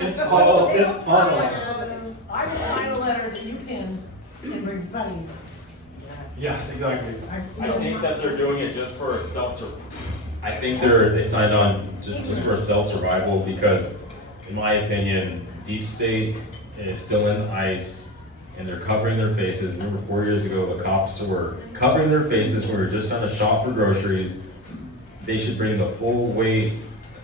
It's all I will sign a letter that you can and bring bunnies. Yes, exactly. I think that they're doing it just for I think they signed on just for self-survival because, in my opinion, deep state is still in ice and they're covering their faces. Remember 4 years ago, the cops were covering their faces when we were just trying to shop for groceries. They should bring the full weight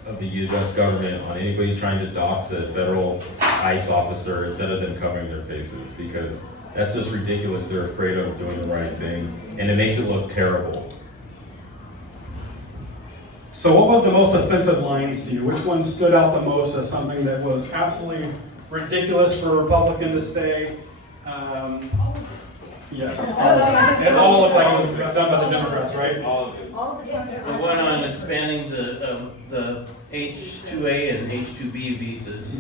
of the US government on anybody trying to dox a federal ICE officer instead of them covering their faces, because that's just ridiculous. They're afraid of doing the right thing and it makes it look terrible. So what was the most offensive lines to you? Which one stood out the most as something that was absolutely ridiculous for a Republican to say? Yes. It all looked like it was done by the Democrats, right? All of it. The one on expanding the H-2A and H-2B visas.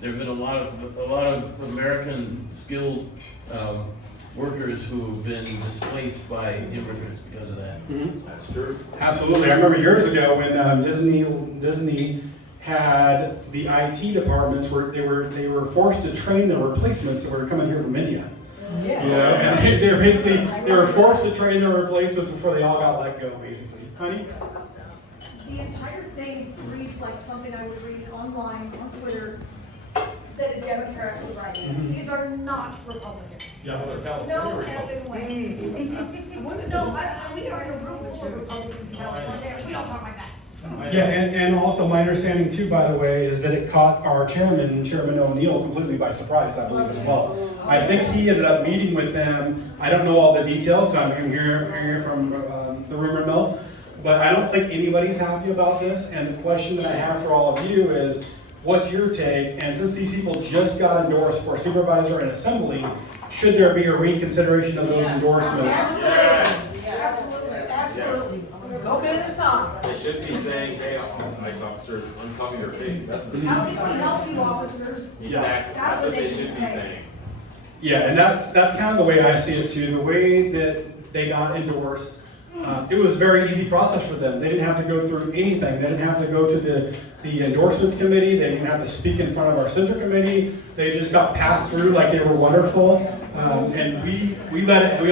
There have been a lot of American skilled workers who have been displaced by immigrants because of that. That's true. Absolutely. I remember years ago when Disney had the IT departments where they were forced to train their replacements that were coming here from India. Yeah. You know, and they were forced to train their replacements before they all got let go, basically. Honey? The entire thing reads like something I would read online on Twitter that a Democrat would write. These are not Republicans. Yeah. No effing way. No, we are in a room full of Republicans in California. We don't talk like that. Yeah, and also my understanding too, by the way, is that it caught our Chairman O'Neill, completely by surprise, I believe, as well. I think he ended up meeting with them. I don't know all the details, so I'm hearing from the rumor mill, but I don't think anybody's happy about this. And the question that I have for all of you is, what's your take? And since these people just got endorsed for supervisor and assembly, should there be a reconsideration of those endorsements? Absolutely. Go get a song. They should be saying, hey, ICE officers, uncover your face. That's the How can we help you, officers? Exactly. That's what they should be saying. Yeah, and that's kind of the way I see it too. The way that they got endorsed, it was a very easy process for them. They didn't have to go through anything. They didn't have to go to the endorsements committee. They didn't have to speak in front of our center committee. They just got passed through like they were wonderful, and we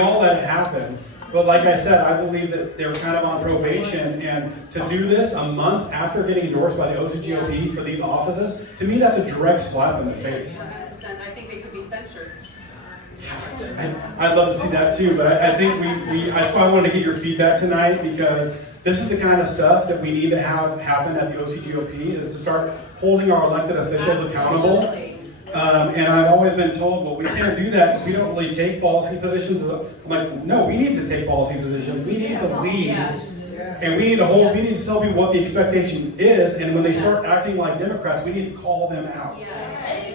all let it happen. But like I said, I believe that they're kind of on probation, and to do this a month after getting endorsed by the OCGOP for these offices, to me that's a direct slap in the face. 100%. I think they could be censured. I'd love to see that too, but I think that's why I wanted to get your feedback tonight, because this is the kind of stuff that we need to have happen at the OCGOP, is to start holding our elected officials accountable. And I've always been told, well, we can't do that because we don't really take policy positions. I'm like, no, we need to take policy positions. We need to lead. And we need to tell people what the expectation is, and when they start acting like Democrats, we need to call them out.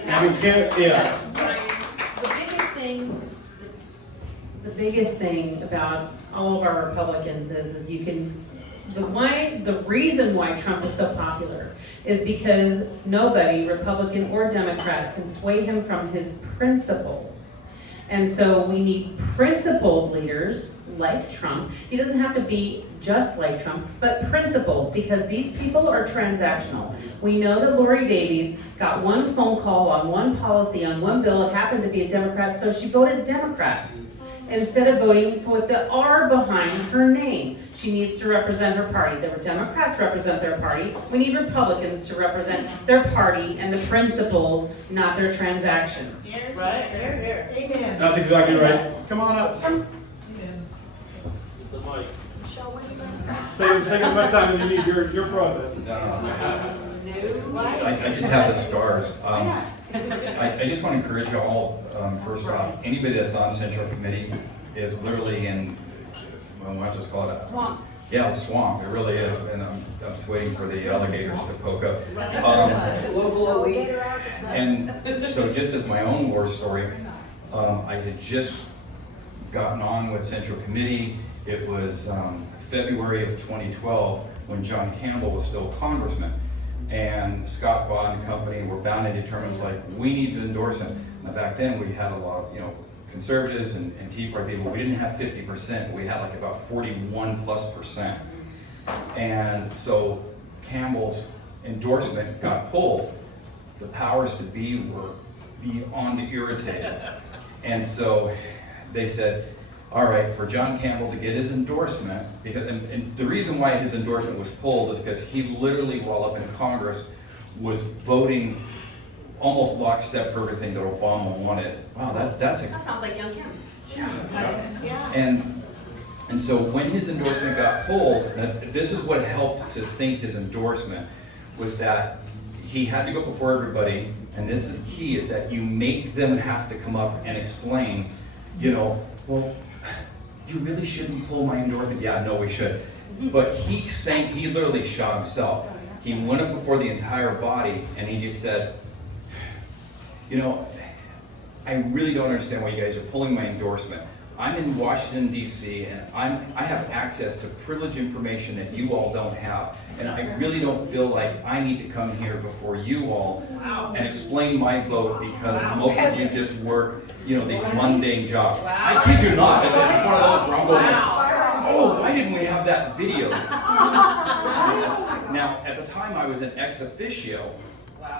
And we can't, The biggest thing about all of our Republicans is you can, the reason why Trump is so popular is because nobody, Republican or Democrat, can sway him from his principles. And so we need principled leaders like Trump. He doesn't have to be just like Trump, but principled, because these people are transactional. We know that Lori Davies got one phone call on one policy on one bill. It happened to be a Democrat, so she voted Democrat instead of voting with the R behind her name. She needs to represent her party. The Democrats represent their party. We need Republicans to represent their party and the principles, not their transactions. Right, here. Amen. that's exactly right. Come on up. Amen. The mic. Take as much time as you need. You're pro at this. I just have the scars. I just want to encourage you all, first off, anybody that's on Central Committee is literally in, well, what's this called? Swamp. Yeah, the swamp, it really is, and I'm just waiting for the alligators to poke up. Local elites. And so just as my own war story, I had just gotten on with Central Committee. It was February of 2012 when John Campbell was still congressman. And Scott Baugh and company were bound and determined, like, we need to endorse him. Now back then we had a lot of, conservatives and Tea Party people. We didn't have 50%, we had like about 41+%. And so Campbell's endorsement got pulled, the powers to be were beyond irritated. And so they said, all right, for John Campbell to get his endorsement, because, and the reason why his endorsement was pulled is because he literally, while up in Congress, was voting almost lockstep for everything that Obama wanted. Wow, that sounds like young Kim. Yeah. And so when his endorsement got pulled, this is what helped to sink his endorsement, was that he had to go before everybody, and this is key, is that you make them have to come up and explain, you know, well, you really shouldn't pull my endorsement. Yeah, no, we should. But he literally shot himself. He went up before the entire body, and he just said, you know, I really don't understand why you guys are pulling my endorsement. I'm in Washington, D.C., and I have access to privileged information that you all don't have. And I really don't feel like I need to come here before you all and explain my vote because most of you just work, you know, these mundane jobs. I kid you not. It's one of those where I'm going, oh, why didn't we have that video? Now, at the time, I was an ex officio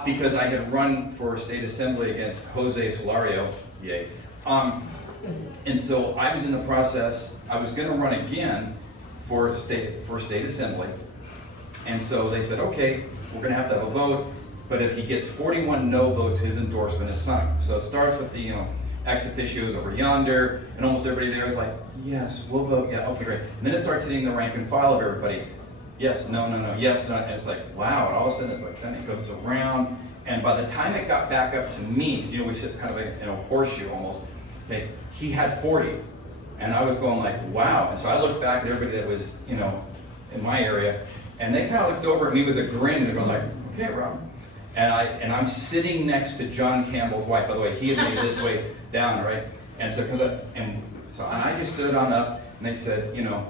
because I had run for state assembly against Jose Solario. Yay. And so I was in the process, I was going to run again for state assembly. And so they said, okay, we're going to have a vote, but if he gets 41 no votes, his endorsement is sunk. So it starts with the, you know, ex officios over yonder, and almost everybody there is like, yes, we'll vote, yeah, okay, great. And then it starts hitting the rank and file of everybody. Yes, no, no, no, yes, no, and it's like, wow, and all of a sudden it's like, then it goes around, and by the time it got back up to me, you know, we sit kind of in a horseshoe almost, okay, he had 40, and I was going like, wow, and so I looked back at everybody that was, you know, in my area, and they kind of looked over at me with a grin, and they're going like, okay, Rob, and I'm sitting next to John Campbell's wife, by the way, he had made his way down, right, and so I just stood on up, and they said, you know,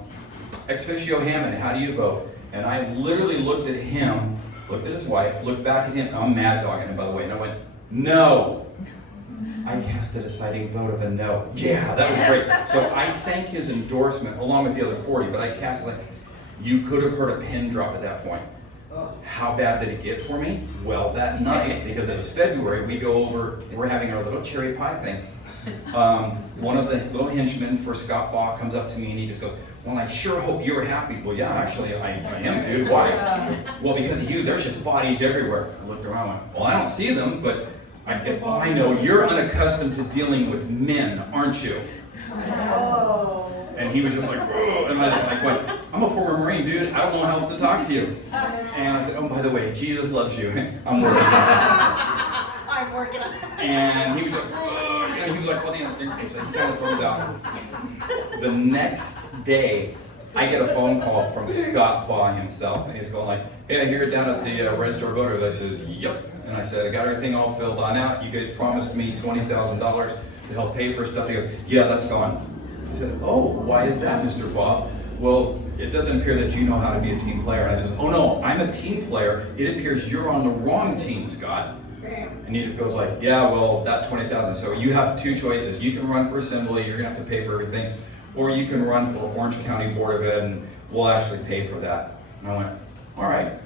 ex officio Hammond, how do you vote? And I literally looked at him, looked at his wife, looked back at him, I'm mad dogging him, by the way, and I went, no. I cast a deciding vote of a no. Yeah, that was great. So I sank his endorsement along with the other 40, but I cast like, you could have heard a pin drop at that point. How bad did it get for me? Well, that night, because it was February, we're having our little cherry pie thing. One of the little henchmen for Scott Baugh comes up to me and he just goes, well, I sure hope you're happy. Well, yeah, actually, I am, dude. Why? Well, because of you, there's just bodies everywhere. I looked around and went, well, I don't see them, but I guess, oh, I know, you're unaccustomed to dealing with men, aren't you? Oh. And he was just like, whoa. And I went, I'm a former Marine, dude. I don't know how else to talk to you. And I said, oh, by the way, Jesus loves you. I'm working on it. I'm working on it. And he was like, oh, and he was like, well, you know, so he kind of storms out. The next day, I get a phone call from Scott Baugh himself, and he's going like, hey, I hear you're down at the register of voters. I says, yep. And I said, I got everything all filled on out. You guys promised me $20,000 to help pay for stuff. He goes, yeah, that's gone. I said, oh, why is that, Mr. Baugh? Well, it doesn't appear that you know how to be a team player. And I says, oh no, I'm a team player. It appears you're on the wrong team, Scott. And he just goes like, yeah, well, that $20,000. So you have two choices. You can run for assembly, you're gonna have to pay for everything, or you can run for Orange County Board of Ed, and we'll actually pay for that. And I went, all right,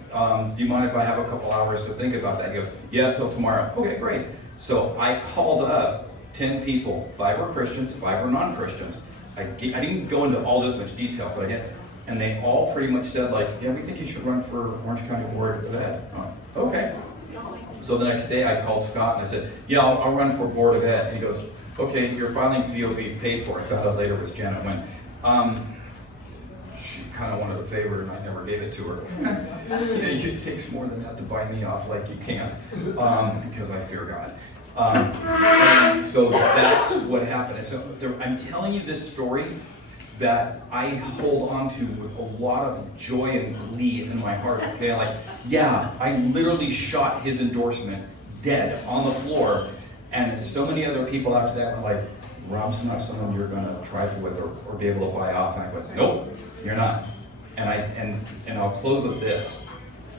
do you mind if I have a couple hours to think about that? He goes, yeah, till tomorrow. Okay, great. So I called up 10 people, 5 were Christians, 5 were non-Christians. I didn't go into all this much detail, but I did. And they all pretty much said like, yeah, we think you should run for Orange County Board of Ed. Okay. So the next day I called Scott and I said, yeah, I'll run for Board of Ed. And he goes, okay, your filing fee will be paid for. I found out later it was Janet went, she kind of wanted a favor and I never gave it to her. It takes more than that to buy me off like you can't, because I fear God. So that's what happened. So I'm telling you this story that I hold on to with a lot of joy and glee in my heart. Okay, like, yeah, I literally shot his endorsement dead on the floor, and so many other people after that were like, Rob's not someone you're gonna trifle with or be able to buy off. And I was, nope, you're not. And I'll close with this.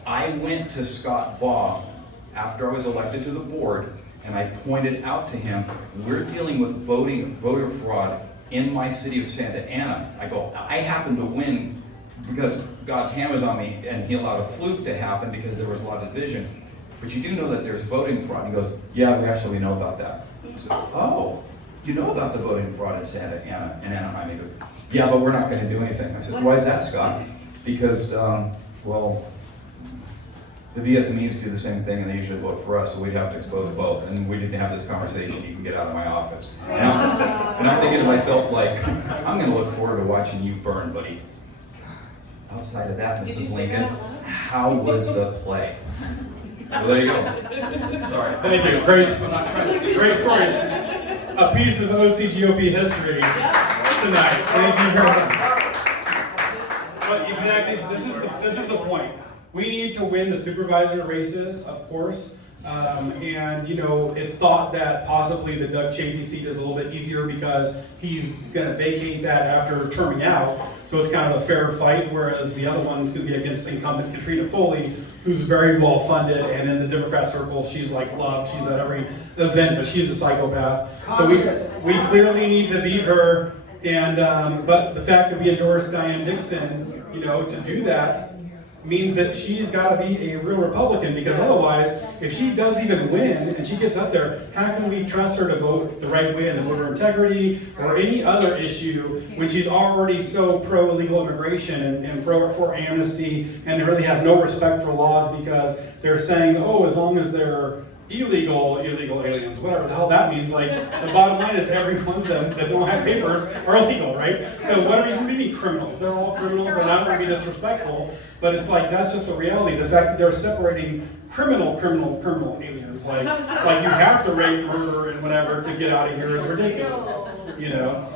I went to Scott Baugh after I was elected to the board, and I pointed out to him, we're dealing with voter fraud in my city of Santa Ana. I go, I happen to win because God's hand was on me, and he allowed a fluke to happen because there was a lot of division. But you do know that there's voting fraud. And he goes, yeah, we know about that. I said, oh, you know about the voting fraud in Santa Ana and Anaheim? He goes, yeah, but we're not going to do anything. I said, why is that, Scott? Because, well, the Vietnamese do the same thing, and they usually vote for us, so we'd have to expose both. And we didn't have this conversation. You can get out of my office. And I'm thinking to myself, like, I'm going to look forward to watching you burn, buddy. Outside of that, Mrs. Lincoln, how was the play? So there you go. Sorry. Thank you. Great story. A piece of OCGOP history tonight. Thank you very much. But exactly, this is the point. We need to win the supervisor races, of course. And you know, it's thought that possibly the Doug Chafee seat is a little bit easier because he's going to vacate that after terming out. So it's kind of a fair fight, whereas the other one's going to be against incumbent Katrina Foley, who's very well funded, and in the Democrat circle, she's like loved. She's at every event, but she's a psychopath. So we clearly need to beat her. And but the fact that we endorsed Diane Dixon, you know, to do that means that she's got to be a real Republican, because otherwise, if she does even win and she gets up there, how can we trust her to vote the right way in the voter integrity or any other issue when she's already so pro-illegal immigration and for amnesty and really has no respect for laws because they're saying, oh, as long as they're illegal aliens, whatever the hell that means. Like, the bottom line is every one of them that don't have papers are illegal, right? So what do you mean criminals? They're all criminals, and I'm not going to be disrespectful, but it's like, that's just the reality. The fact that they're separating criminal aliens, like you have to rape, murder, and whatever to get out of here is ridiculous, you know?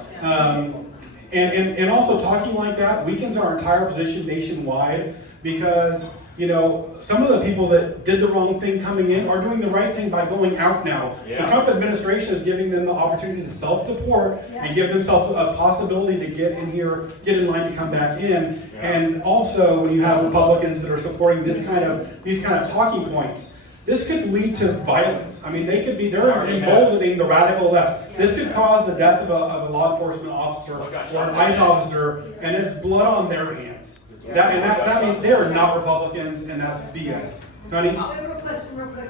And also talking like that weakens our entire position nationwide, because you know, some of the people that did the wrong thing coming in are doing the right thing by going out now. Yeah. The Trump administration is giving them the opportunity to self-deport and give themselves a possibility to get in here, get in line to come back in. Yeah. And also, when you have Republicans that are supporting these kind of talking points, this could lead to violence. I mean, they're emboldening the radical left. This could cause the death of a law enforcement officer or an ICE officer, and it's blood on their hands. That means they are not Republicans, and that's BS. Honey? I have a question real quick.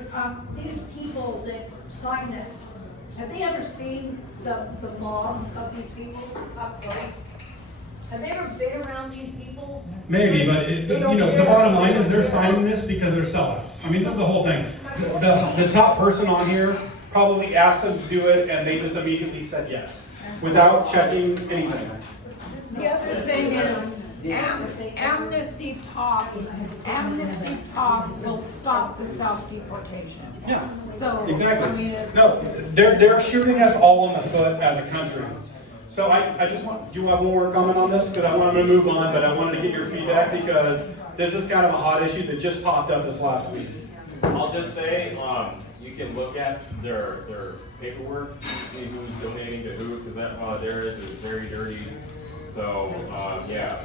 These people that sign this, have they ever seen the mob of these people up close? Have they ever been around these people? Maybe, but the bottom line is they're signing this because they're sellouts. I mean, this is the whole thing. The top person on here probably asked them to do it, and they just immediately said yes, without checking anything. The other thing is, amnesty talk will stop the self-deportation. Yeah, So, exactly. I mean, it's. No, they're shooting us all in the foot as a country. So I just want, do you have one more comment on this? Because I'm going to move on, but I wanted to get your feedback because this is kind of a hot issue that just popped up this last week. I'll just say, you can look at their paperwork, see who's donating to who, so that theirs is very dirty. So, yeah.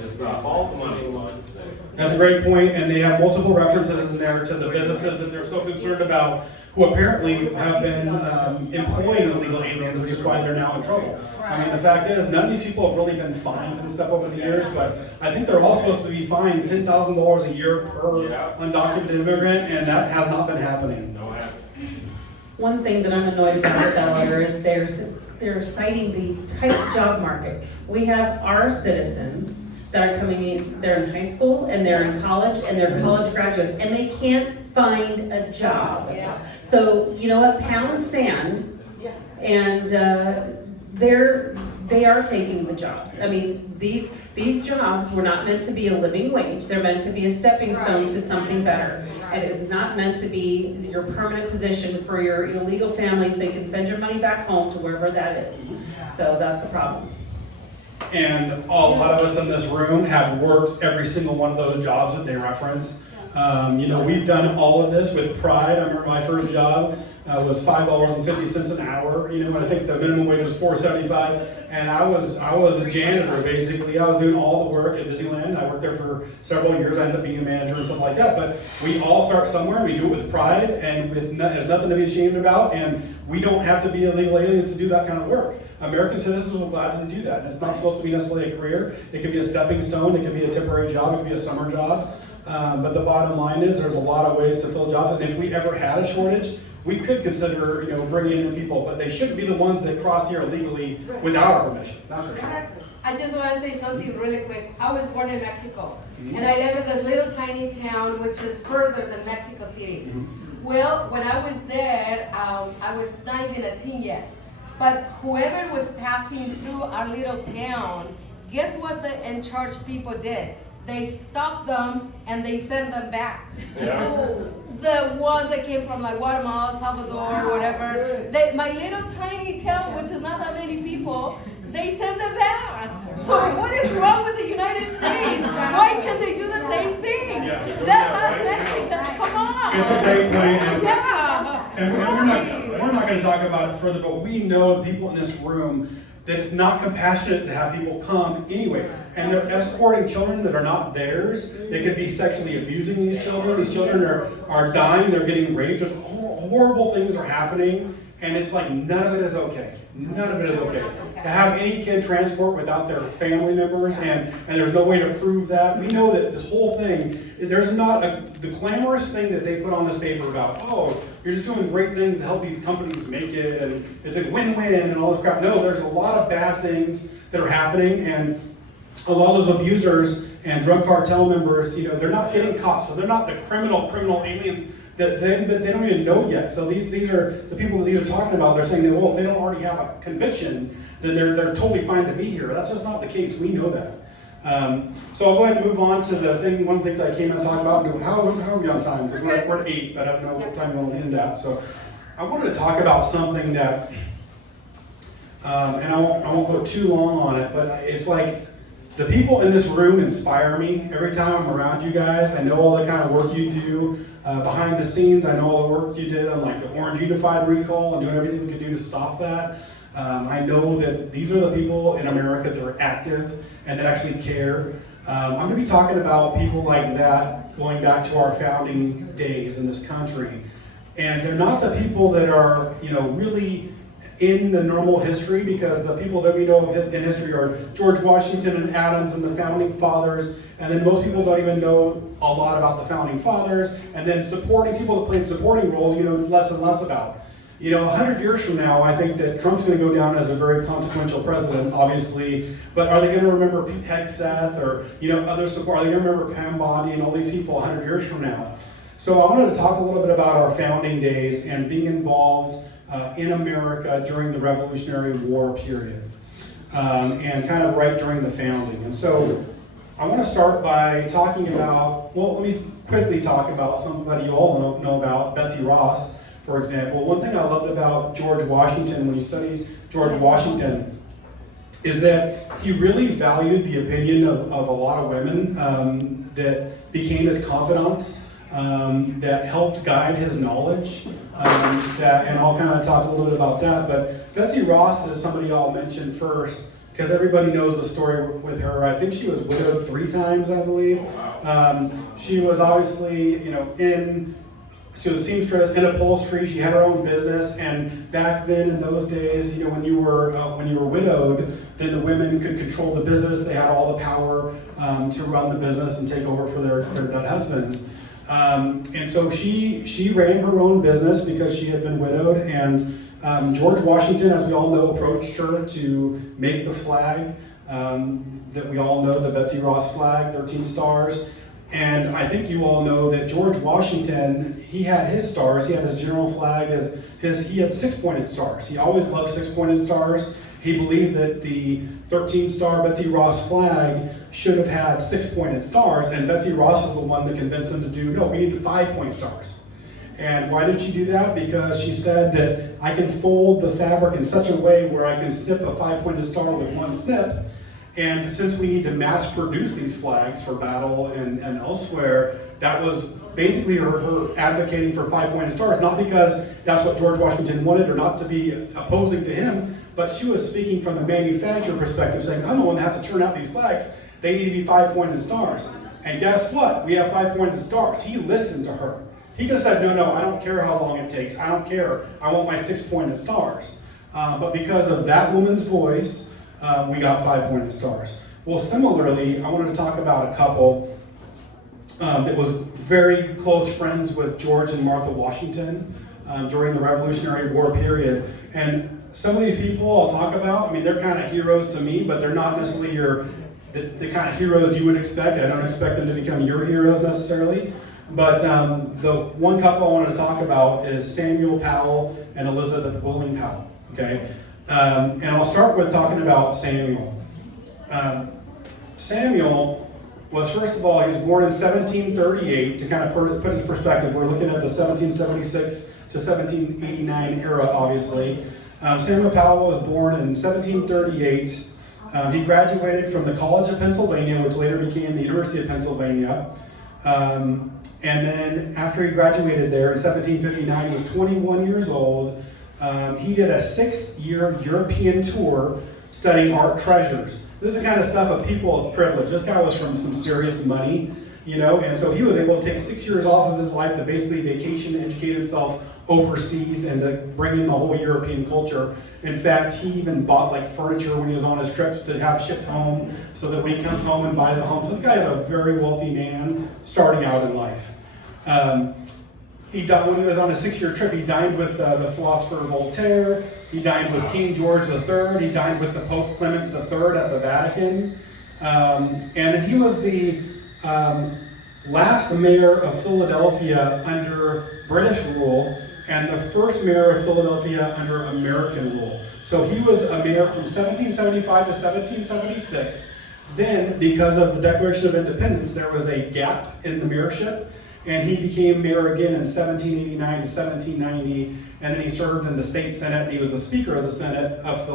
Just follow the money. That's a great point, and they have multiple references in there to the businesses that they're so concerned about, who apparently have been employing illegal aliens, which is why they're now in trouble. I mean, the fact is, none of these people have really been fined and stuff over the years, but I think they're all supposed to be fined $10,000 a year per undocumented immigrant, and that has not been happening. No happen. One thing that I'm annoyed about with that letter is they're citing the tight job market. We have our citizens that are coming in, they're in high school and they're in college and they're college graduates and they can't find a job. So, you know what, pound sand, and they are taking the jobs. I mean, these jobs were not meant to be a living wage. They're meant to be a stepping stone to something better. And it is not meant to be your permanent position for your illegal family so you can send your money back home to wherever that is. So that's the problem. And a lot of us in this room have worked every single one of those jobs that they reference. We've done all of this with pride. I remember my first job was $5.50 an hour. And I think the minimum wage was $4.75. And I was a janitor basically. I was doing all the work at Disneyland. I worked there for several years. I ended up being a manager and stuff like that. But we all start somewhere. We do it with pride, and there's nothing to be ashamed about. And we don't have to be illegal aliens to do that kind of work. American citizens will gladly do that. And it's not supposed to be necessarily a career. It could be a stepping stone. It could be a temporary job. It could be a summer job. But the bottom line is there's a lot of ways to fill jobs. And if we ever had a shortage, we could consider, bringing in people, but they shouldn't be the ones that cross here illegally without our permission. That's for sure. I just want to say something really quick. I was born in Mexico, and I live in this little tiny town, which is further than Mexico City. Well, when I was there, I was not even a teen yet. But whoever was passing through our little town, guess what the in-charge people did? They stopped them and they sent them back. Yeah. The ones that came from like Guatemala, Salvador, whatever. My little tiny town, which is not that many people, they send them back. So what is wrong with the United States? Why can't they do the same thing? That's us Mexicans. Come on. It's a great point. Yeah. And we're not going to talk about it further, but we know the people in this room that it's not compassionate to have people come anyway. And they're escorting children that are not theirs. They could be sexually abusing these children. These children are dying, they're getting raped. There's horrible things are happening, and it's like none of it is okay. None of it is okay. To have any kid transport without their family members, and there's no way to prove that. We know that this whole thing, there's not the glamorous thing that they put on this paper about, oh, you're just doing great things to help these companies make it, and it's a win-win and all this crap. No, there's a lot of bad things that are happening, and a lot of those abusers and drug cartel members, they're not getting caught, so they're not the criminal aliens that they don't even know yet. So these are the people that these are talking about. They're saying that, well, if they don't already have a conviction, then they're totally fine to be here. That's just not the case. We know that. So I'll go ahead and move on to one of the things I came in to talk about. How are we on time? Because we're at 8, but I don't know what time you want to end at. So I wanted to talk about something that, and I won't go too long on it, but it's like, the people in this room inspire me. Every time I'm around you guys, I know all the kind of work you do behind the scenes. I know all the work you did on like the Orange Unified recall and doing everything we could do to stop that. I know that these are the people in America that are active and that actually care. I'm going to be talking about people like that going back to our founding days in this country. And they're not the people that are, really in the normal history, because the people that we know in history are George Washington and Adams and the founding fathers, and then most people don't even know a lot about the founding fathers, and then supporting people that played supporting roles, less and less about. 100 years from now, I think that Trump's going to go down as a very consequential president, obviously, but are they going to remember Pete Hegseth or, other support? Are they going to remember Pam Bondi and all these people 100 years from now? So I wanted to talk a little bit about our founding days and being involved in America during the Revolutionary War period, and kind of right during the founding. And so I want to start by talking about, let me quickly talk about somebody you all know about, Betsy Ross, for example. One thing I loved about George Washington, when you study George Washington, is that he really valued the opinion of a lot of women that became his confidants, that helped guide his knowledge, and I'll kind of talk a little bit about that. But Betsy Ross is somebody I'll mention first, because everybody knows the story with her. I think she was widowed 3 times, I believe. She was obviously, she was a seamstress in upholstery. She had her own business, and back then in those days, when you were widowed, then the women could control the business. They had all the power to run the business and take over for their dead husbands. And so she ran her own business because she had been widowed, and George Washington, as we all know, approached her to make the flag that we all know, the Betsy Ross flag, 13 stars. And I think you all know that George Washington, he had his stars. He had his general flag he had 6-pointed stars. He always loved 6-pointed stars. He believed that the 13-star Betsy Ross flag should have had 6-pointed stars, and Betsy Ross was the one that convinced him to do, no, we need 5-point stars. And why did she do that? Because she said that I can fold the fabric in such a way where I can snip a 5-pointed star with one snip. And since we need to mass produce these flags for battle and elsewhere, that was basically her advocating for 5-pointed stars, not because that's what George Washington wanted or not to be opposing to him, but she was speaking from the manufacturer perspective, saying, I'm the one that has to turn out these flags. They need to be 5-pointed stars. And guess what? We have 5-pointed stars. He listened to her. He could have said, no, I don't care how long it takes. I don't care. I want my 6-pointed stars. But because of that woman's voice, we got 5-pointed stars. Well, similarly, I wanted to talk about a couple that was very close friends with George and Martha Washington during the Revolutionary War period. And some of these people I'll talk about, I mean, they're kind of heroes to me, but they're not necessarily the kind of heroes you would expect. I don't expect them to become your heroes necessarily. But the one couple I wanted to talk about is Samuel Powell and Elizabeth Willing Powell. Okay, and I'll start with talking about Samuel. Samuel was, first of all, he was born in 1738. To kind of put it in perspective, we're looking at the 1776 to 1789 era, obviously. Samuel Powell was born in 1738. He graduated from the College of Pennsylvania, which later became the University of Pennsylvania. And then after he graduated there in 1759, he was 21 years old. He did a 6-year European tour studying art treasures. This is the kind of stuff of people of privilege. This guy was from some serious money, you know, and so he was able to take 6 years off of his life to basically vacation, educate himself overseas, and to bring in the whole European culture. In fact, he even bought like furniture when he was on his trips to have shipped home, so that when he comes home and buys a home. So this guy is a very wealthy man starting out in life. He died when he was on a 6-year trip. He dined with the philosopher Voltaire. He dined with King George III. He dined with the Pope Clement III at the Vatican. And then he was the last mayor of Philadelphia under British rule, and the first mayor of Philadelphia under American rule. So he was a mayor from 1775 to 1776. Then, because of the Declaration of Independence, there was a gap in the mayorship, and he became mayor again in 1789 to 1790, and then he served in the state senate, and he was the speaker of the Senate of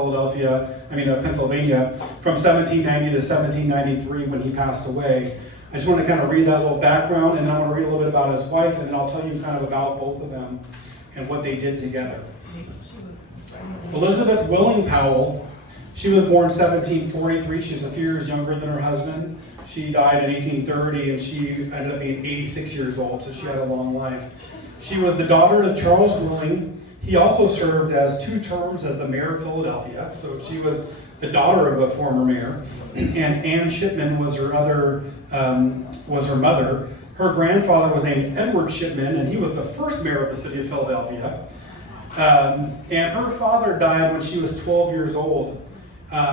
Pennsylvania, from 1790 to 1793 when he passed away. I just want to kind of read that little background, and then I want to read a little bit about his wife, and then I'll tell you kind of about both of them and what they did together. Elizabeth Willing Powell, she was born 1743. She's a few years younger than her husband. She died in 1830, and she ended up being 86 years old, so she had a long life. She was the daughter of Charles Willing. He also served as 2 terms as the mayor of Philadelphia, so she was the daughter of a former mayor. And Anne Shipman was her mother. Her grandfather was named Edward Shipman, and he was the first mayor of the city of Philadelphia. And her father died when she was 12 years old.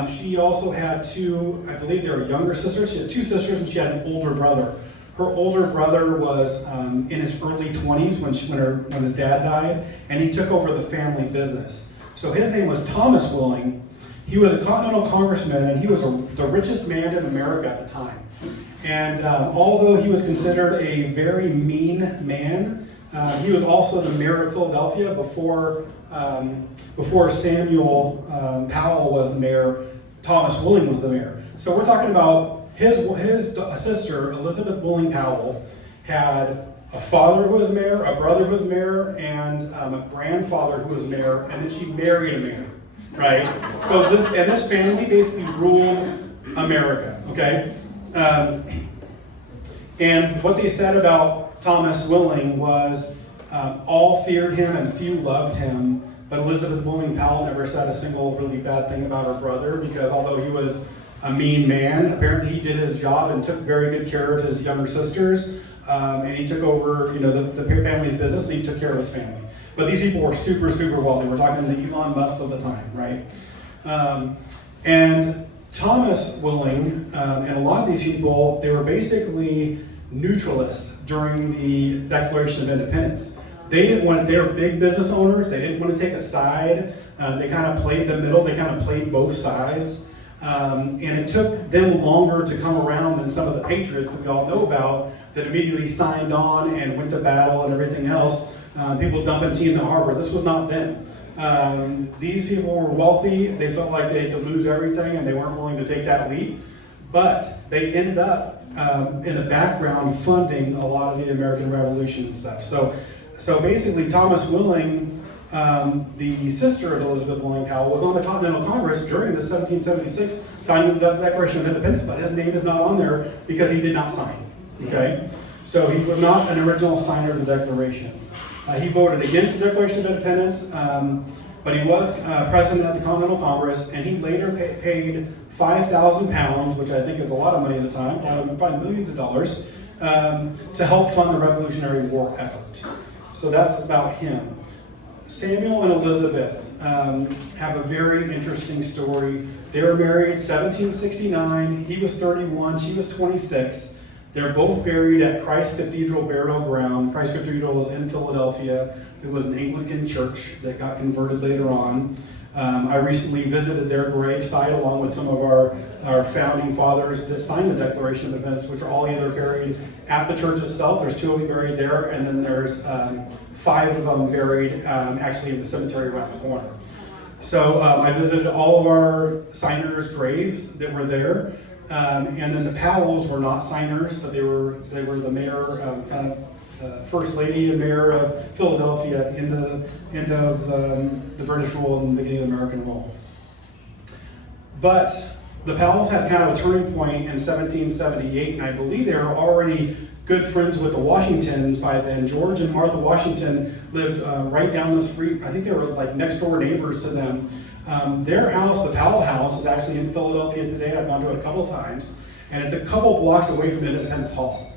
She also had 2, I believe they were younger sisters. She had 2 sisters, and she had an older brother. Her older brother was in his early 20s when his dad died, and he took over the family business. So his name was Thomas Willing. He was a continental congressman, and he was the richest man in America at the time. And although he was considered a very mean man, he was also the mayor of Philadelphia before Samuel Powell was the mayor. Thomas Willing was the mayor. So we're talking about his sister, Elizabeth Willing Powell, had a father who was mayor, a brother who was mayor, and a grandfather who was mayor, and then she married a mayor, right? So this family basically ruled America, okay? And what they said about Thomas Willing was all feared him and few loved him, but Elizabeth Willing Powell never said a single really bad thing about her brother, because although he was a mean man, apparently he did his job and took very good care of his younger sisters, and he took over the family's business, and he took care of his family. But these people were super, super wealthy. We're talking the Elon Musk of the time, right? And Thomas Willing and a lot of these people, they were basically neutralists during the Declaration of Independence. They were big business owners. They didn't want to take a side. They kind of played the middle. They kind of played both sides. And it took them longer to come around than some of the patriots that we all know about that immediately signed on and went to battle and everything else. People dumping tea in the harbor. This was not them. These people were wealthy. They felt like they could lose everything, and they weren't willing to take that leap. but they ended up in the background funding a lot of the American Revolution and stuff. So basically, Thomas Willing, the sister of Elizabeth Willing Powell, was on the Continental Congress during the 1776 signing of the Declaration of Independence, but his name is not on there because he did not sign. Okay, so he was not an original signer of the Declaration. He voted against the Declaration of Independence, but he was president at the Continental Congress, and he later paid £5,000, which I think is a lot of money at the time, probably millions of dollars, to help fund the Revolutionary War effort. So that's about him. Samuel and Elizabeth have a very interesting story. They were married 1769. He was 31, she was 26. They're both buried at Christ Cathedral Burial Ground. Christ Cathedral is in Philadelphia. It was an Anglican church that got converted later on. I recently visited their gravesite along with some of our founding fathers that signed the Declaration of Independence, which are all either buried at the church itself. There's 2 of them buried there, and then there's 5 of them buried actually in the cemetery around the corner. So I visited all of our signers' graves that were there. And then the Powells were not signers, but they were the mayor, first lady and mayor of Philadelphia at the end of the British rule and the beginning of the American rule. But the Powells had kind of a turning point in 1778, and I believe they were already good friends with the Washingtons by then. George and Martha Washington lived right down the street. I think they were like next door neighbors to them. Their house, the Powell House, is actually in Philadelphia today. I've gone to it a couple times, and it's a couple blocks away from Independence Hall.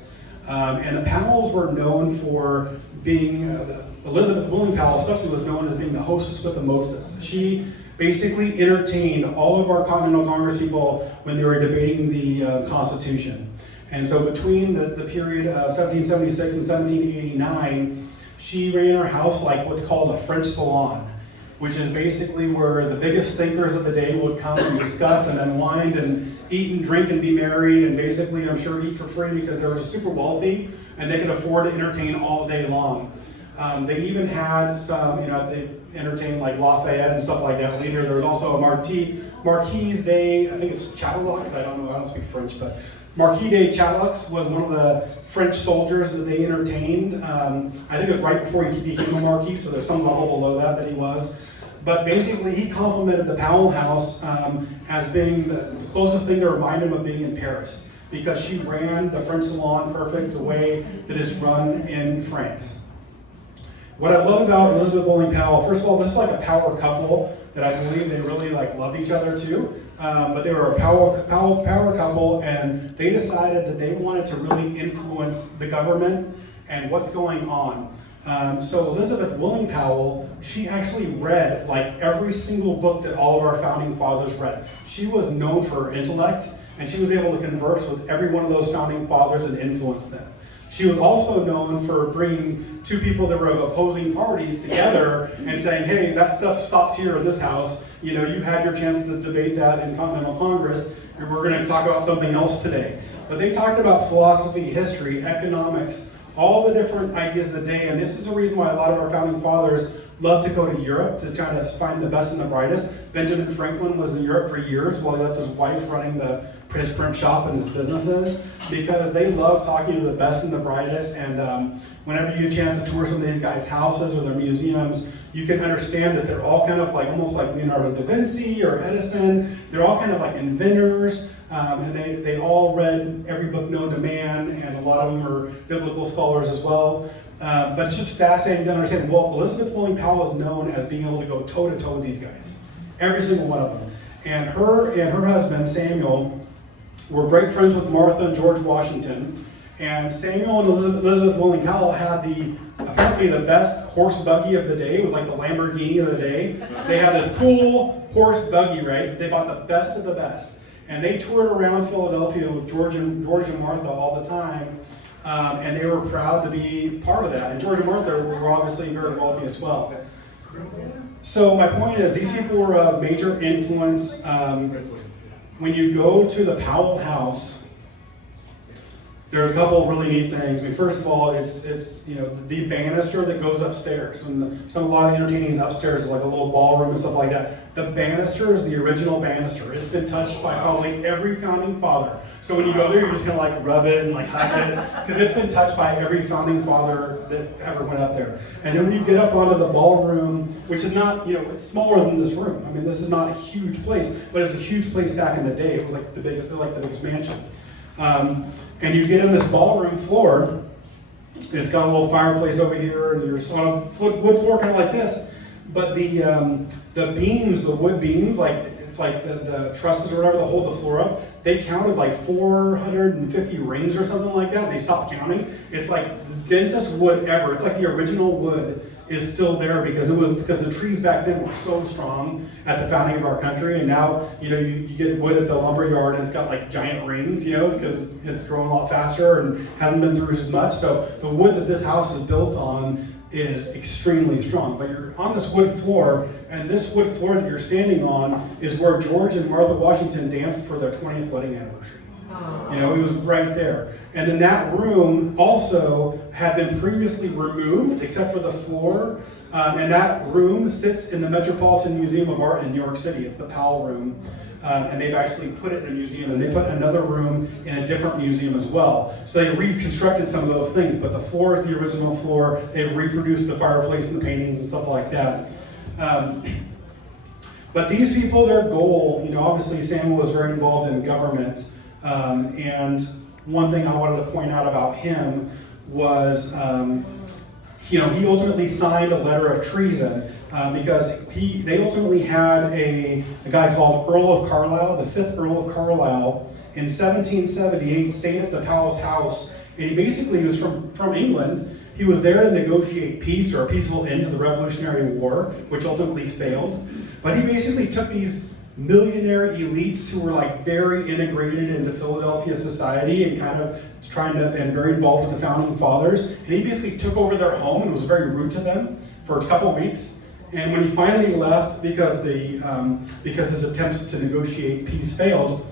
And the Powells were known for being, Elizabeth Willing Powell especially was known as being the hostess with the mostest. She basically entertained all of our Continental Congress people when they were debating the Constitution. And so between the period of 1776 and 1789, she ran her house like what's called a French salon, which is basically where the biggest thinkers of the day would come and discuss and unwind and eat and drink and be merry, and basically, I'm sure, eat for free because they were super wealthy and they could afford to entertain all day long. They even had some, they entertained like Lafayette and stuff like that later. There was also a Marquis de, I think it's Chatillux, I don't know, I don't speak French, but Marquis de Chatillux was one of the French soldiers that they entertained. I think it was right before he became a Marquis, so there's some level below that he was. But basically, he complimented the Powell House as being the closest thing to remind him of being in Paris, because she ran the French salon perfect, the way that is run in France. What I love about Elizabeth Willing Powell, first of all, this is like a power couple that I believe they really loved each other too. But they were a power couple, and they decided that they wanted to really influence the government and what's going on. So Elizabeth Willing Powell, she actually read like every single book that all of our founding fathers read. She was known for her intellect, and she was able to converse with every one of those founding fathers and influence them. She was also known for bringing 2 people that were of opposing parties together and saying, hey, that stuff stops here in this house. You had your chance to debate that in Continental Congress, and we're going to talk about something else today. But they talked about philosophy, history, economics, all the different ideas of the day, and this is the reason why a lot of our founding fathers loved to go to Europe to try to find the best and the brightest. Benjamin Franklin was in Europe for years while he left his wife running his print shop and his businesses, because they love talking to the best and the brightest. And whenever you get a chance to tour some of these guys' houses or their museums, you can understand that they're all kind of almost like Leonardo da Vinci or Edison. They're all kind of like inventors, and they all read every book known to man, and a lot of them are biblical scholars as well. But it's just fascinating to understand. Well, Elizabeth Willing Powell is known as being able to go toe-to-toe with these guys, every single one of them. And her husband, Samuel, were great friends with Martha and George Washington. And Samuel and Elizabeth Willing Powell had apparently the best horse buggy of the day. It was like the Lamborghini of the day. They had this cool horse buggy, right? They bought the best of the best. And they toured around Philadelphia with George and Martha all the time. And they were proud to be part of that. And George and Martha were obviously very wealthy as well. So my point is, these people were a major influence. When you go to the Powell House, there's a couple of really neat things. I mean, first of all, it's the banister that goes upstairs, and a lot of the entertaining is upstairs, like a little ballroom and stuff like that. The banister is the original banister. It's been touched by probably every founding father. So when you go there, you're just gonna like rub it and like hug it, because it's been touched by every founding father that ever went up there. And then when you get up onto the ballroom, which is not, it's smaller than this room. I mean, this is not a huge place, but it's a huge place back in the day. It was like the biggest mansion. And you get in this ballroom floor. It's got a little fireplace over here, and you're on a wood floor, kind of like this. But the beams, the wood beams, it's like the trusses or whatever that hold the floor up, they counted like 450 rings or something like that. They stopped counting. It's like the densest wood ever. It's like the original wood is still there because the trees back then were so strong at the founding of our country, and now you get wood at the lumber yard and it's got like giant rings, because it's growing a lot faster and hasn't been through as much. So the wood that this house is built on is extremely strong. But you're on this wood floor, and this wood floor that you're standing on is where George and Martha Washington danced for their 20th wedding anniversary. It was right there. And then that room also had been previously removed, except for the floor. And that room sits in the Metropolitan Museum of Art in New York City. It's the Powell Room. And they've actually put it in a museum, and they put another room in a different museum as well. So they reconstructed some of those things, but the floor is the original floor. They've reproduced the fireplace and the paintings and stuff like that. But these people, their goal, obviously Samuel was very involved in government. And one thing I wanted to point out about him was, he ultimately signed a letter of treason because they ultimately had a guy called Earl of Carlisle, the 5th Earl of Carlisle, in 1778, stayed at the Powell's house, and he basically was from England. He was there to negotiate peace or a peaceful end to the Revolutionary War, which ultimately failed. But he basically took these millionaire elites who were like very integrated into Philadelphia society and kind of and very involved with the founding fathers. And he basically took over their home and was very rude to them for a couple of weeks. And when he finally left because his attempts to negotiate peace failed,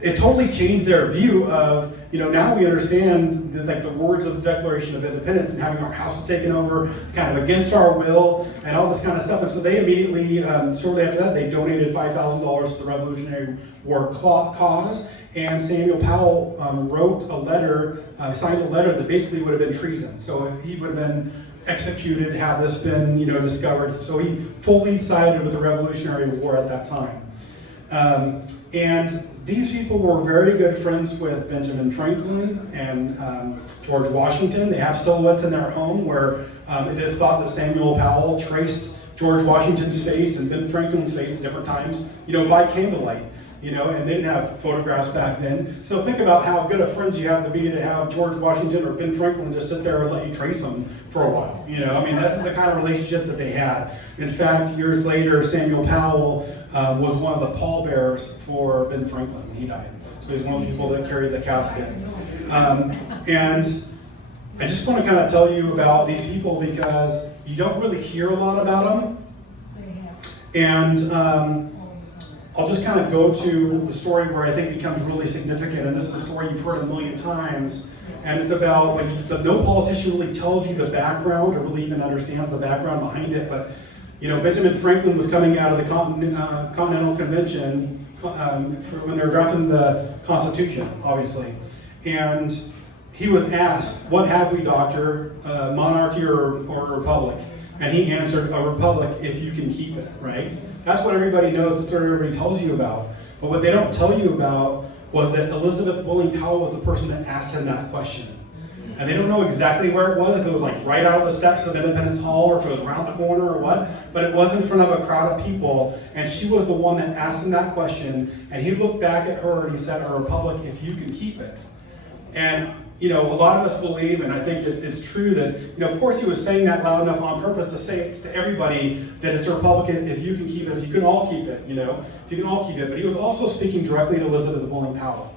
it totally changed their view of, now we understand the words of the Declaration of Independence and having our houses taken over kind of against our will and all this kind of stuff. And so they immediately, shortly after that, they donated $5,000 to the Revolutionary War cause. And Samuel Powell wrote a letter, signed a letter that basically would have been treason. So he would have been executed had this been, discovered. So he fully sided with the Revolutionary War at that time. And these people were very good friends with Benjamin Franklin and George Washington. They have silhouettes in their home where it is thought that Samuel Powell traced George Washington's face and Ben Franklin's face at different times, by candlelight. And they didn't have photographs back then. So think about how good of friends you have to be to have George Washington or Ben Franklin just sit there and let you trace them for a while. That's the kind of relationship that they had. In fact, years later, Samuel Powell was one of the pallbearers for Ben Franklin when he died. So he's one of the people that carried the casket. And I just want to kind of tell you about these people because you don't really hear a lot about them. And I'll just kind of go to the story where I think it becomes really significant, and this is a story you've heard a million times, and it's about when no politician really tells you the background or really even understands the background behind it, but Benjamin Franklin was coming out of the Continental Convention when they were drafting the Constitution, obviously, and he was asked, "What have we, doctor, monarchy or a republic?" And he answered, "A republic if you can keep it," right? That's what everybody knows, that's what everybody tells you about. But what they don't tell you about was that Elizabeth Willing Powell was the person that asked him that question. And they don't know exactly where it was, if it was like right out of the steps of Independence Hall or if it was around the corner or what, but it was in front of a crowd of people, and she was the one that asked him that question, and he looked back at her and he said, "A republic if you can keep it." And a lot of us believe, and I think that it's true that, of course he was saying that loud enough on purpose to say it to everybody that it's a republic if you can keep it, if you can all keep it, if you can all keep it. But he was also speaking directly to Elizabeth Willing Powell.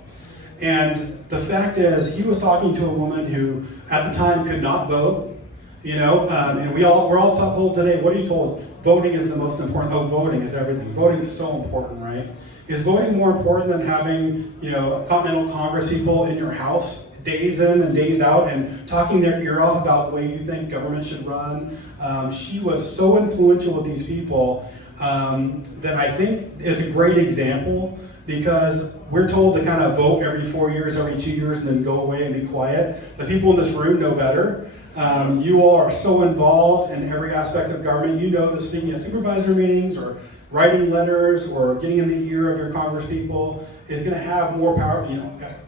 And the fact is, he was talking to a woman who, at the time, could not vote, and we're all told today, what are you told? Voting is the most important. Oh, voting is everything. Voting is so important, right? Is voting more important than having, Continental Congress people in your house days in and days out and talking their ear off about the way you think government should run? She was so influential with these people that I think it's a great example, because we're told to kind of vote every 4 years, every 2 years, and then go away and be quiet. The people in this room know better. You all are so involved in every aspect of government. You know that speaking at supervisor meetings or writing letters or getting in the ear of your congresspeople is going to have more power.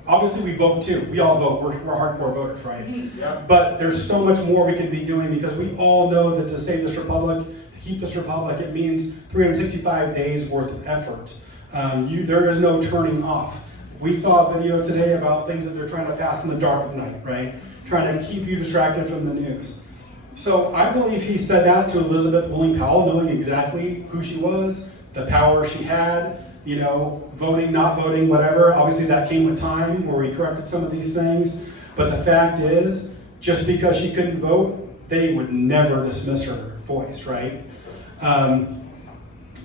Obviously we vote too. We all vote. We're hardcore voters, right? Yeah. But there's so much more we can be doing, because we all know that to save this republic, to keep this republic, it means 365 days worth of effort. There is no turning off. We saw a video today about things that they're trying to pass in the dark of night, right? Trying to keep you distracted from the news. So I believe he said that to Elizabeth Willing Powell, knowing exactly who she was, the power she had, voting, not voting, whatever. Obviously that came with time where we corrected some of these things. But the fact is, just because she couldn't vote, they would never dismiss her voice, right?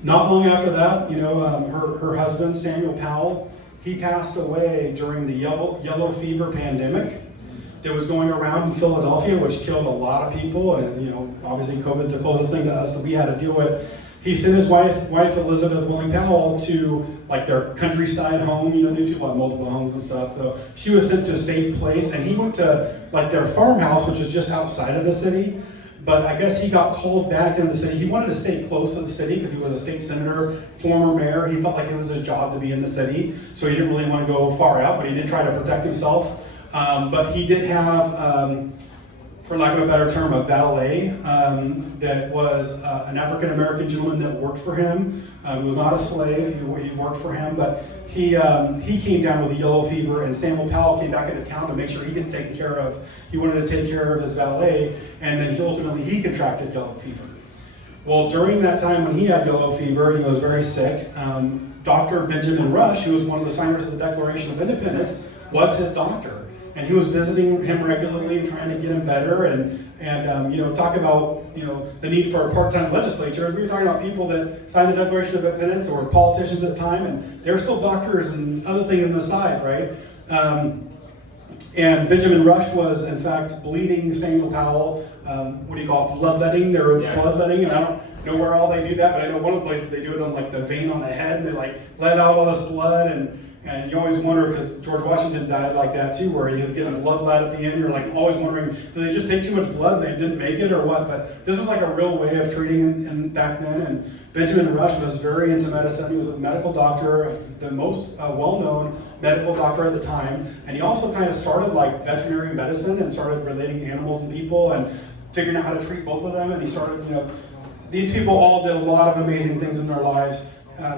Not long after that, her husband, Samuel Powell, he passed away during the yellow fever pandemic that was going around in Philadelphia, which killed a lot of people. And, obviously COVID, the closest thing to us that we had to deal with. He sent his wife Elizabeth Willing Powell to their countryside home. These people have multiple homes and stuff. So she was sent to a safe place, and he went to their farmhouse, which is just outside of the city. But I guess he got called back in the city. He wanted to stay close to the city because he was a state senator, former mayor. He felt like it was his job to be in the city, so he didn't really want to go far out, but he did try to protect himself. But he did have, for lack of a better term, a valet that was an African-American gentleman that worked for him. He was not a slave, he worked for him, but he came down with a yellow fever, and Samuel Powell came back into town to make sure he gets taken care of. He wanted to take care of his valet, and then he contracted yellow fever. Well, during that time when he had yellow fever and he was very sick, Dr. Benjamin Rush, who was one of the signers of the Declaration of Independence, was his doctor. And he was visiting him regularly and trying to get him better, and talk about the need for a part-time legislature. We were talking about people that signed the Declaration of Independence or politicians at the time, and they're still doctors and other things on the side, right? And Benjamin Rush was, in fact, bleeding Samuel Powell. Bloodletting. They were bloodletting, and I don't know where all they do that, but I know one of the places they do it on the vein on the head, and they let out all this blood, and you always wonder, because George Washington died like that too, where he was getting bloodlet at the end. You're always wondering, did they just take too much blood and they didn't make it, or what? But this was a real way of treating in back then. And Benjamin Rush was very into medicine. He was a medical doctor, the most well-known medical doctor at the time. And he also kind of started veterinary medicine and started relating animals and people and figuring out how to treat both of them. And he started, these people all did a lot of amazing things in their lives.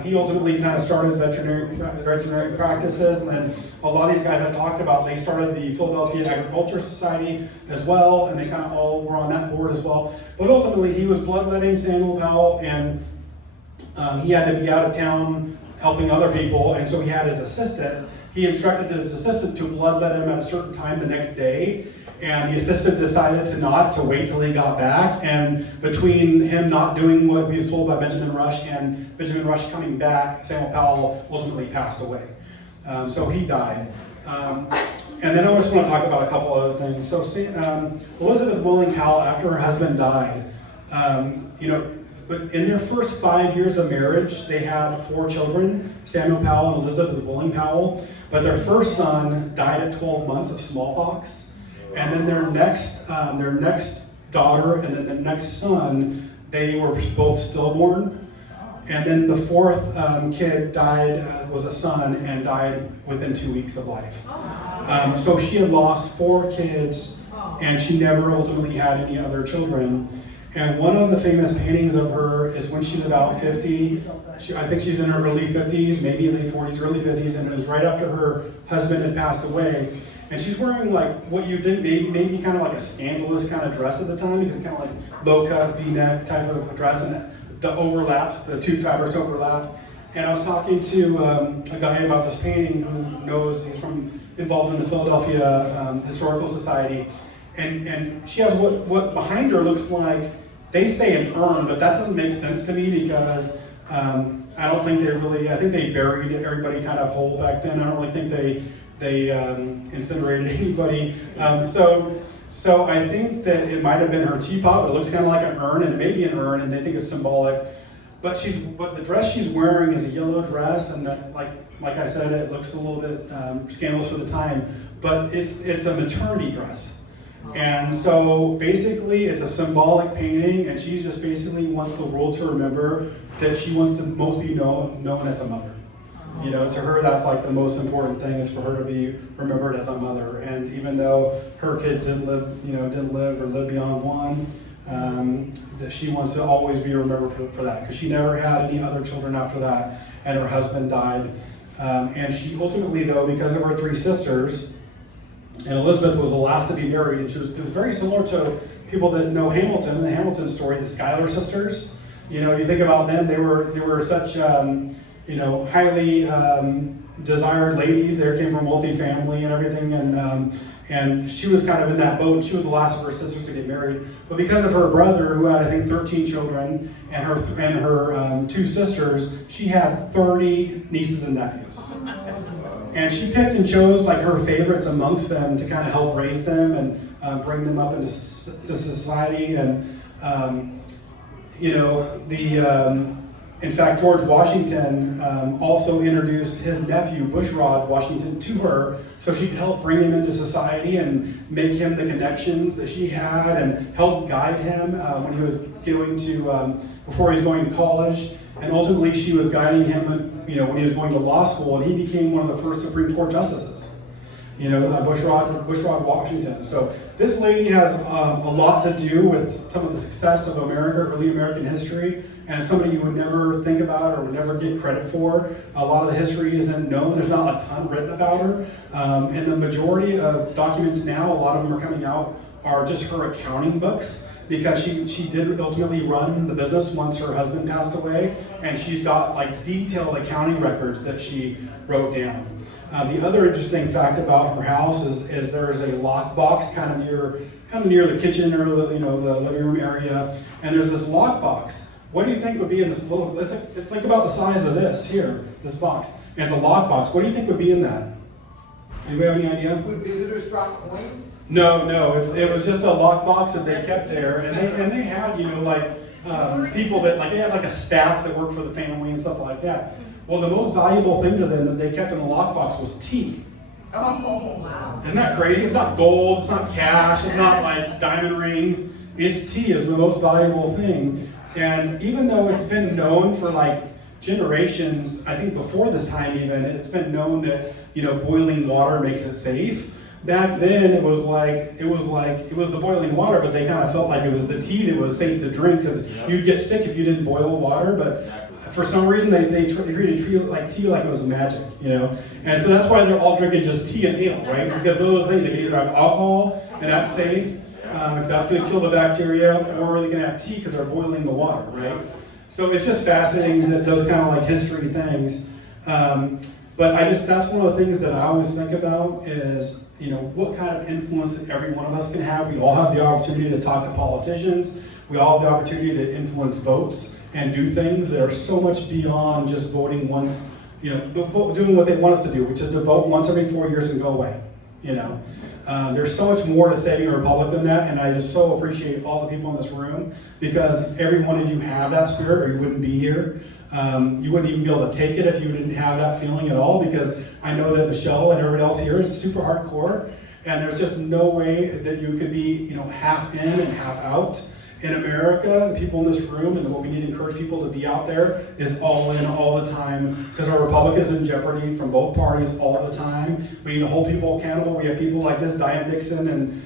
He ultimately kind of started veterinary practices, and then a lot of these guys I talked about, they started the Philadelphia Agriculture Society as well, and they kind of all were on that board as well. But ultimately, he was bloodletting Samuel Powell, and he had to be out of town helping other people, and so he had his assistant. He instructed his assistant to bloodlet him at a certain time the next day. And the assistant decided to wait till he got back. And between him not doing what he was told by Benjamin Rush and Benjamin Rush coming back, Samuel Powell ultimately passed away. So he died. And then I just want to talk about a couple other things. So Elizabeth Willing Powell, after her husband died, but in their first 5 years of marriage, they had 4 children, Samuel Powell and Elizabeth Willing Powell. But their first son died at 12 months of smallpox. And then their next daughter and then the next son, they were both stillborn. And then the 4th kid died, was a son, and died within 2 weeks of life. So she had lost 4 kids, and she never ultimately had any other children. And one of the famous paintings of her is when she's about 50. I think she's in her early 50s, maybe late 40s, early 50s, and it was right after her husband had passed away. And she's wearing what you think maybe kind of a scandalous kind of dress at the time, because it's kind of low-cut V-neck type of dress, and the overlaps, the 2 fabrics overlap. And I was talking to a guy about this painting who knows, he's involved in the Philadelphia Historical Society, and she has what behind her looks like, they say an urn, but that doesn't make sense to me, because I don't think they really, I think they buried everybody kind of whole back then. I don't really think they incinerated anybody. So I think that it might have been her teapot, but it looks kind of like an urn, and it may be an urn, and they think it's symbolic. But the dress she's wearing is a yellow dress, and like I said, it looks a little bit scandalous for the time, but it's a maternity dress. And so basically it's a symbolic painting, and she just basically wants the world to remember that she wants to most be known as a mother. You know, to her, that's like the most important thing, is for her to be remembered as a mother. And even though her kids didn't live or live beyond one, that she wants to always be remembered for that, because she never had any other children after that, and her husband died. And she ultimately, though, because of her 3 sisters, and Elizabeth was the last to be married, and it was very similar to people that know Hamilton, the Hamilton story, the Schuyler sisters. You know, you think about them, they were such highly desired ladies. They came from multi-family and everything, and she was kind of in that boat, and she was the last of her sisters to get married. But because of her brother, who had, I think, 13 children, and her 2 sisters, she had 30 nieces and nephews. And she picked and chose like her favorites amongst them to kind of help raise them and bring them up into society. And in fact, George Washington also introduced his nephew, Bushrod Washington, to her so she could help bring him into society and make him the connections that she had, and help guide him when he was before he was going to college. And ultimately, she was guiding him, when he was going to law school, and he became one of the first Supreme Court justices. Bushrod Washington. So this lady has a lot to do with some of the success of America, early American history, and it's somebody you would never think about or would never get credit for. A lot of the history isn't known. There's not a ton written about her. And the majority of documents now, a lot of them are coming out, are just her accounting books, because she did ultimately run the business once her husband passed away, and she's got like detailed accounting records that she wrote down. The other interesting fact about her house is there's a lockbox kind of near the kitchen or the living room area, and there's this lockbox. What do you think would be in this little? It's like about the size of this this box. And it's a lockbox. What do you think would be in that? Anybody have any idea? Would visitors drop coins? No. It was just a lockbox that they kept there, and they had people that they had like a staff that worked for the family and stuff like that. Well, the most valuable thing to them that they kept in a lockbox was tea. Oh, wow. Isn't that crazy? It's not gold, it's not cash, it's not like diamond rings. It's tea is the most valuable thing. And even though it's been known for like generations, I think before this time even, it's been known that boiling water makes it safe. Back then it was the boiling water, but they kind of felt like it was the tea that was safe to drink, because you'd get sick if you didn't boil water. But for some reason they treated tea like it was magic, And so that's why they're all drinking just tea and ale, right? Because those are the things. They can either have alcohol, and that's safe, because that's going to kill the bacteria, or they can have tea because they're boiling the water, right? So it's just fascinating that those kind of like history things. But that's one of the things that I always think about is, what kind of influence that every one of us can have. We all have the opportunity to talk to politicians. We all have the opportunity to influence votes and do things that are so much beyond just voting once, doing what they want us to do, which is to vote once every 4 years and go away, There's so much more to saving a republic than that, and I just so appreciate all the people in this room, because every one of you have that spirit, or you wouldn't be here. You wouldn't even be able to take it if you didn't have that feeling at all, because I know that Michelle and everybody else here is super hardcore, and there's just no way that you could be, half in and half out. In America, the people in this room, and what we need to encourage people to be out there, is all in all the time, because our republic is in jeopardy from both parties all the time. We need to hold people accountable. We have people like this, Diane Dixon and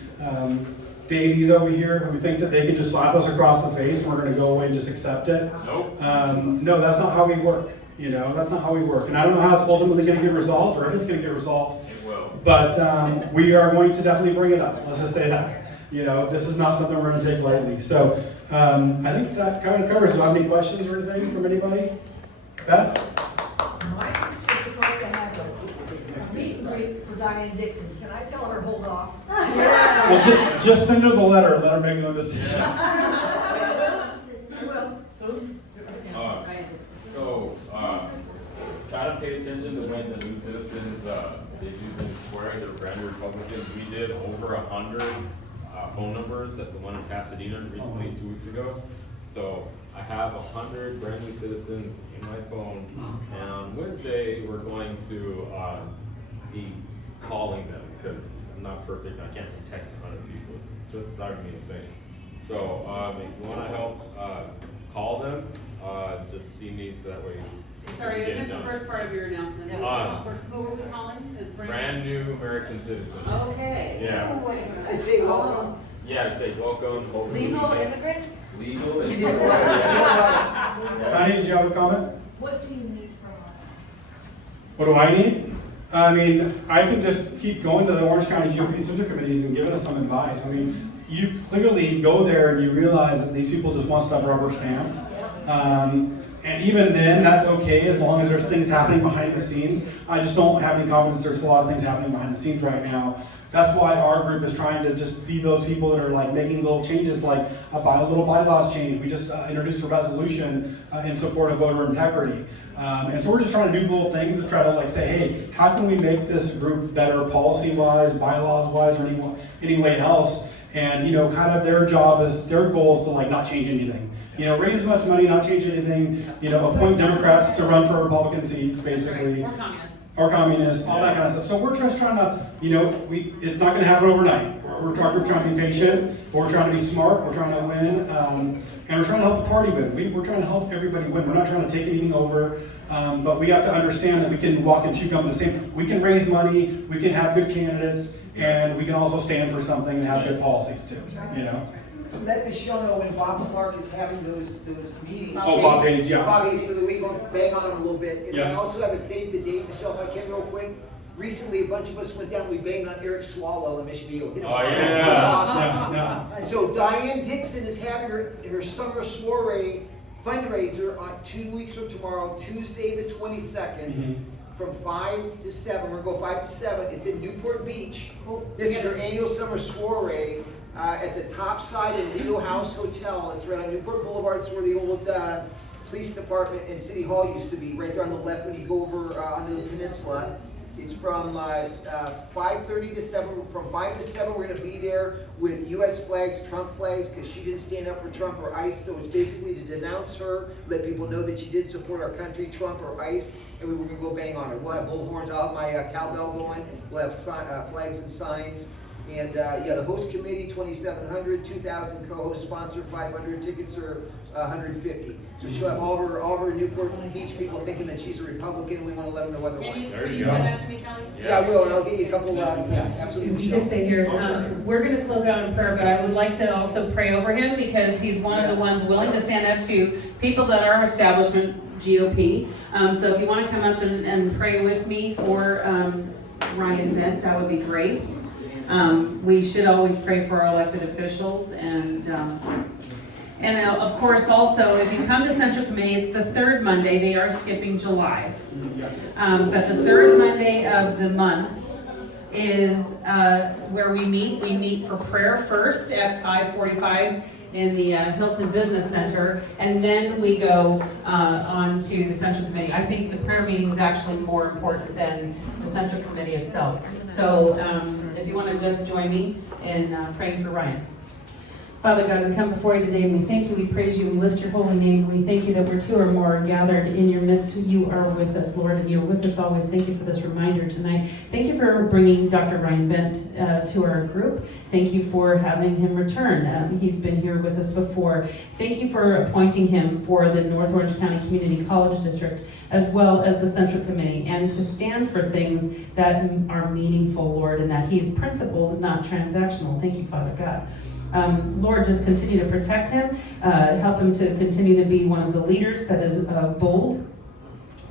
Davies over here, who think that they can just slap us across the face and we're going to go away and just accept it. Nope. No, that's not how we work. That's not how we work. And I don't know how it's ultimately going to get resolved, or if it's going to get resolved. It will. But we are going to definitely bring it up. Let's just say that. This is not something we're going to take lightly. So I think that kind of covers. Do you have any questions or anything from anybody? Beth? My sister's supposed to have a meet and greet for Diane Dixon. Can I tell her hold off? Well, just send her the letter and let her make no decision. I will. So citizens, they do things swearing, they're brand new Republicans. We did over 100 phone numbers at the one in Pasadena recently, 2 weeks ago. So I have 100 brand new citizens in my phone, and on Wednesday, we're going to be calling them, because I'm not perfect, I can't just text 100 people, it's just driving me insane. So if you wanna help call them, just see me so that way. Sorry, get I it missed the done. first part of your announcement. Who were we calling? The Brand new American citizens. Okay. Yeah. To say welcome. Yeah, to say welcome. hopefully we Legal can- immigrants? Legal is. Connie, did you have a comment? What do you need from us? What do I need? I mean, I can just keep going to the Orange County GOP Central Committees and giving us some advice. I mean, you clearly go there and you realize that these people just want stuff rubber stamped. And even then, that's okay as long as there's things happening behind the scenes. I just don't have any confidence there's a lot of things happening behind the scenes right now. That's why our group is trying to just be those people that are like making little changes, like a little bylaws change. We just introduced a resolution in support of voter integrity. And so we're just trying to do little things to try to like say, hey, how can we make this group better policy-wise, bylaws-wise, or any way else? And you know, kind of their job is, their goal is to like not change anything. You know, raise as much money, not change anything. You know, appoint Democrats to run for Republican seats, basically. Or communists. Or communists, all that kind of stuff. So we're just trying to, you know, it's not going to happen overnight. We're trying to be patient. We're trying to be smart. We're trying to win, and we're trying to help the party win. We're trying to help everybody win. We're not trying to take anything over, but we have to understand that we can walk and chew gum the same. We can raise money. We can have good candidates, and we can also stand for something and have good policies too. You know. Let Michelle know when Bob Clark is having those meetings. Oh, Bob Page, yeah. Bob Page, so that we go bang on him a little bit. And Yeah. I also have a save the date, Michelle, if I can real quick. Recently, a bunch of us went down, we banged on Eric Swalwell in Mission View. Oh, yeah. Yeah. So Diane Dixon is having her summer soiree fundraiser on 2 weeks from tomorrow, Tuesday the 22nd, from 5 to 7. We're gonna go 5 to 7. It's in Newport Beach. This is her annual summer soiree at the top side in Lido House Hotel. It's right on Newport Boulevard. It's where the old police department and city hall used to be, right there on the left when you go over on the peninsula. It's from 5:30 to 7. From 5 to 7, we're going to be there with U.S. flags, Trump flags, because she didn't stand up for Trump or ICE. So it's basically to denounce her, let people know that she did support our country, Trump or ICE, and we were going to go bang on her. We'll have bullhorns. I'll have my cowbell going. We'll have flags and signs. And yeah, the host committee, 2,700, 2,000 co-host sponsor, 500. Tickets are 150. So she'll have all of her Newport Beach people thinking that she's a Republican. We want to let them know otherwise. Can you send that to me, Kelly? Yeah, I will, and I'll get you a couple, yeah, absolutely. You can stay here. We're going to close out in prayer, but I would like to also pray over him because he's one of the ones willing to stand up to people that are establishment GOP. So if you want to come up and pray with me for Ryan Bent, that would be great. We should always pray for our elected officials, and of course also, if you come to Central Committee, it's the third Monday. They are skipping July, but the third Monday of the month is where we meet. We meet for prayer first at 5:45 in the Hilton Business Center, and then we go on to the Central Committee. I think the prayer meeting is actually more important than the Central Committee itself. So if you want to just join me in praying for Ryan. Father God, we come before you today and we thank you, we praise you, we lift your holy name. We thank you that where two or more are gathered in your midst, you are with us, Lord, and you're with us always. Thank you for this reminder tonight. Thank you for bringing Dr. Ryan Bent to our group. Thank you for having him return. He's been here with us before. Thank you for appointing him for the North Orange County Community College District, as well as the Central Committee, and to stand for things that are meaningful, Lord, and that he's principled, not transactional. Thank you, Father God. Lord, just continue to protect him, help him to continue to be one of the leaders that is bold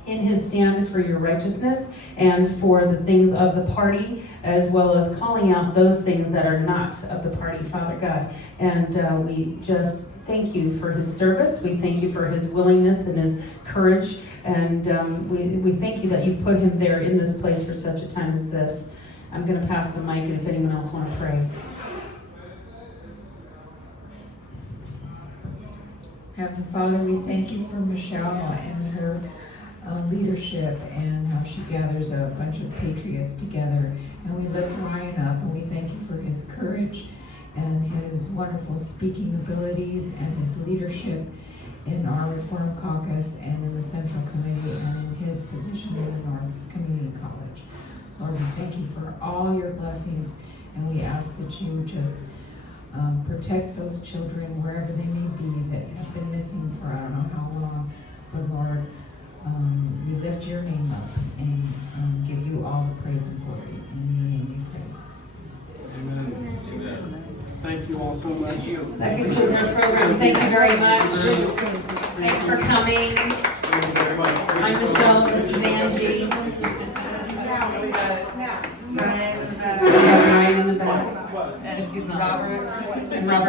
in his stand for your righteousness and for the things of the party, as well as calling out those things that are not of the party, Father God. And we just thank you for his service. We thank you for his willingness and his courage. And we thank you that you've put him there in this place for such a time as this. I'm going to pass the mic, and if anyone else wants to pray. Heavenly Father, we thank you for Michelle and her leadership and how she gathers a bunch of patriots together. And we lift Ryan up and we thank you for his courage and his wonderful speaking abilities and his leadership in our Reform Caucus and in the Central Committee and in his position in the North Community College. Lord, we thank you for all your blessings, and we ask that you just protect those children wherever they may be that have been missing for I don't know how long. But Lord, we lift your name up and give you all the praise and glory. In your name we pray. Amen. Amen. Thank you all so much. That concludes our program. Thank you very much. Thanks for coming. Thank you very much. I'm Michelle, this is Angie. We have Ryan in the back. And Robert.